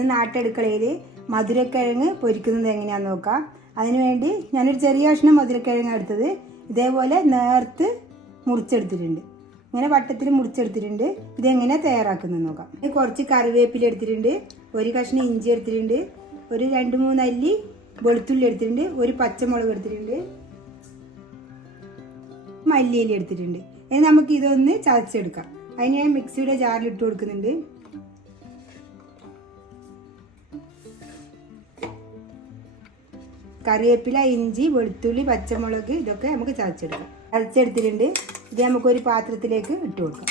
ഇത് നാട്ടടുക്കളയിൽ മധുരക്കിഴങ്ങ് പൊരിക്കുന്നത് എങ്ങനെയാണെന്ന് നോക്കാം. അതിനുവേണ്ടി ഞാനൊരു ചെറിയ കഷ്ണം മധുരക്കിഴങ്ങ് എടുത്തത് ഇതേപോലെ നേർത്ത് മുറിച്ചെടുത്തിട്ടുണ്ട്. ഇങ്ങനെ വട്ടത്തിൽ മുറിച്ചെടുത്തിട്ടുണ്ട്. ഇതെങ്ങനെ തയ്യാറാക്കുന്നത് നോക്കാം. കുറച്ച് കറിവേപ്പില എടുത്തിട്ടുണ്ട്. ഒരു കഷ്ണം ഇഞ്ചി എടുത്തിട്ടുണ്ട്. ഒരു രണ്ട് മൂന്ന് അല്ലി വെളുത്തുള്ളി എടുത്തിട്ടുണ്ട്. ഒരു പച്ചമുളക് എടുത്തിട്ടുണ്ട്. മല്ലിയില എടുത്തിട്ടുണ്ട്. ഇനി നമുക്ക് ഇതൊന്ന് ചതച്ചെടുക്കാം. അതിന് ഞാൻ മിക്സിയുടെ ജാറിൽ ഇട്ട് കൊടുക്കുന്നുണ്ട്. കറിവേപ്പില ഇഞ്ചി വെളുത്തുള്ളി പച്ചമുളക് ഇതൊക്കെ നമുക്ക് ചതച്ചെടുക്കാം. ചതച്ചെടുത്തിട്ടുണ്ട്. ഇത് നമുക്കൊരു പാത്രത്തിലേക്ക് ഇട്ട് കൊടുക്കാം.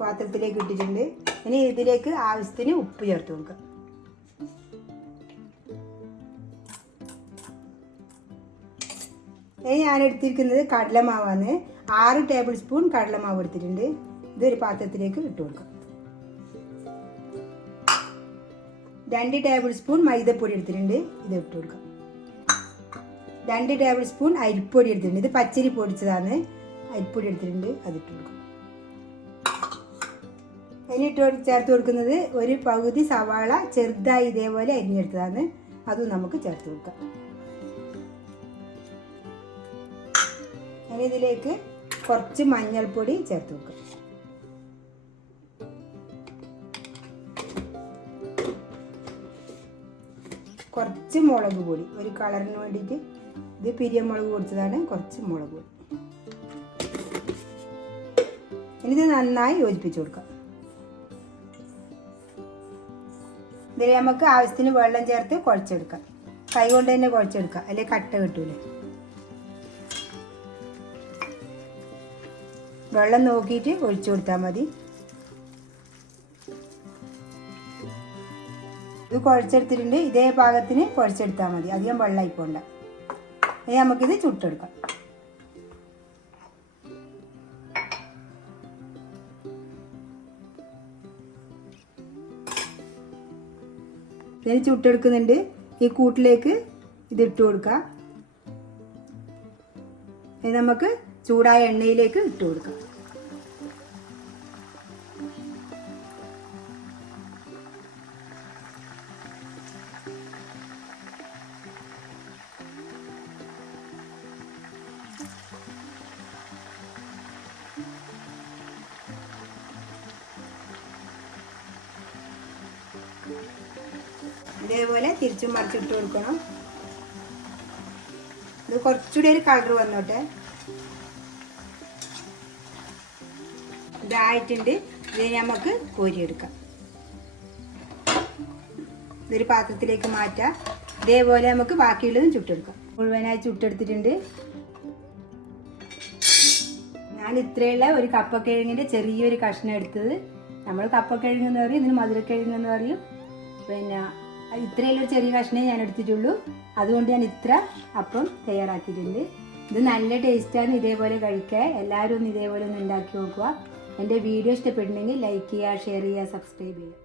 പാത്രത്തിലേക്ക് ഇട്ടിട്ടുണ്ട്. ഇനി ഇതിലേക്ക് ആവശ്യത്തിന് ഉപ്പ് ചേർത്ത് കൊടുക്കാം. ഇനി ഞാൻ എടുത്തിരിക്കുന്നത് കടലമാവാണ്. ആറ് ടേബിൾ സ്പൂൺ കടലമാവ് എടുത്തിട്ടുണ്ട്. ഇതൊരു പാത്രത്തിലേക്ക് ഇട്ട് കൊടുക്കാം. രണ്ട് ടേബിൾ സ്പൂൺ മൈദപ്പൊടി എടുത്തിട്ടുണ്ട്. ഇത് ഇട്ട് കൊടുക്കാം. രണ്ട് ടേബിൾ സ്പൂൺ അരിപ്പൊടി എടുത്തിട്ടുണ്ട്. ഇത് പച്ചരി പൊടിച്ചതാണ്. അരിപ്പൊടി എടുത്തിട്ടുണ്ട്. അത് ഇട്ട് കൊടുക്കാം. ഇനി ഇട്ട് ചേർത്ത് കൊടുക്കുന്നത് ഒരു പകുതി സവാള ചെറുതായി ഇതേപോലെ അരിഞ്ഞെടുത്തതാണ്. അതും നമുക്ക് ചേർത്ത് കൊടുക്കാം. ഇനി ഇതിലേക്ക് കുറച്ച് മഞ്ഞൾപ്പൊടി ചേർത്ത് കൊടുക്കാം. കുറച്ച് മുളക് പൊടി. ഒരു കളറിന് വേണ്ടിയിട്ട് ഇത് പിരിയമുളക് പൊടിച്ചതാണ്. കുറച്ച് മുളക് പൊടി. ഇനി ഇത് നന്നായി യോജിപ്പിച്ച് കൊടുക്കാം. ഇതിൽ നമുക്ക് ആവശ്യത്തിന് വെള്ളം ചേർത്ത് കുഴച്ചെടുക്കാം. കൈ കൊണ്ട് തന്നെ കുഴച്ചെടുക്കാം. അല്ലെങ്കിൽ കട്ട കിട്ടൂലേ? വെള്ളം നോക്കിയിട്ട് ഒഴിച്ചു കൊടുത്താൽ മതി. ഇത് കുഴച്ചെടുത്തിട്ടുണ്ട്. ഇതേ പാകത്തിന് കുഴച്ചെടുത്താൽ മതി. അധികം വെള്ളം ഇപ്പോൾ ഉണ്ട് ഇനി നമുക്കിത് ചുട്ടെടുക്കാം. ഇതിന് ചുട്ടെടുക്കുന്നുണ്ട്. ഈ കൂട്ടിലേക്ക് ഇത് ഇട്ട് കൊടുക്കാം. ഇനി നമുക്ക് ചൂടായ എണ്ണയിലേക്ക് ഇട്ട് കൊടുക്കാം. ഇതേപോലെ തിരിച്ചും മറിച്ചിട്ട് കൊടുക്കണം. ഇത് കുറച്ചുകൂടി ഒരു കളർ വന്നോട്ടെ. ഇതായിട്ടുണ്ട്. ഇത് നമുക്ക് കോരിയെടുക്കാം. ഇതൊരു പാത്രത്തിലേക്ക് മാറ്റാം. ഇതേപോലെ നമുക്ക് ബാക്കിയുള്ളതും ചുട്ടെടുക്കാം. മുഴുവനായി ചുട്ടെടുത്തിട്ടുണ്ട്. ഞാൻ ഇത്രയുള്ള ഒരു കപ്പക്കിഴങ്ങിന്റെ ചെറിയൊരു കഷ്ണം എടുത്തത്. നമ്മൾ കപ്പക്കിഴങ്ങ് എന്ന് പറയും ഇതിന് മധുരക്കിഴങ്ങ് എന്ന് പറയും. പിന്നെ ഇത്രയുള്ള ചെറിയ കഷ്ണേ ഞാൻ എടുത്തിട്ടുള്ളൂ. അതുകൊണ്ട് ഞാൻ ഇത്ര അപ്പം തയ്യാറാക്കിയിട്ടുണ്ട്. ഇത് നല്ല ടേസ്റ്റാണ് ഇതേപോലെ കഴിക്കാൻ. എല്ലാവരും ഒന്ന് ഇതേപോലെ ഒന്ന് ഉണ്ടാക്കി നോക്കുക. എന്റെ വീഡിയോ ഇഷ്ടപ്പെടുന്നെങ്കിൽ ലൈക്ക് ചെയ്യുക ഷെയർ ചെയ്യുക സബ്സ്ക്രൈബ് ചെയ്യുക.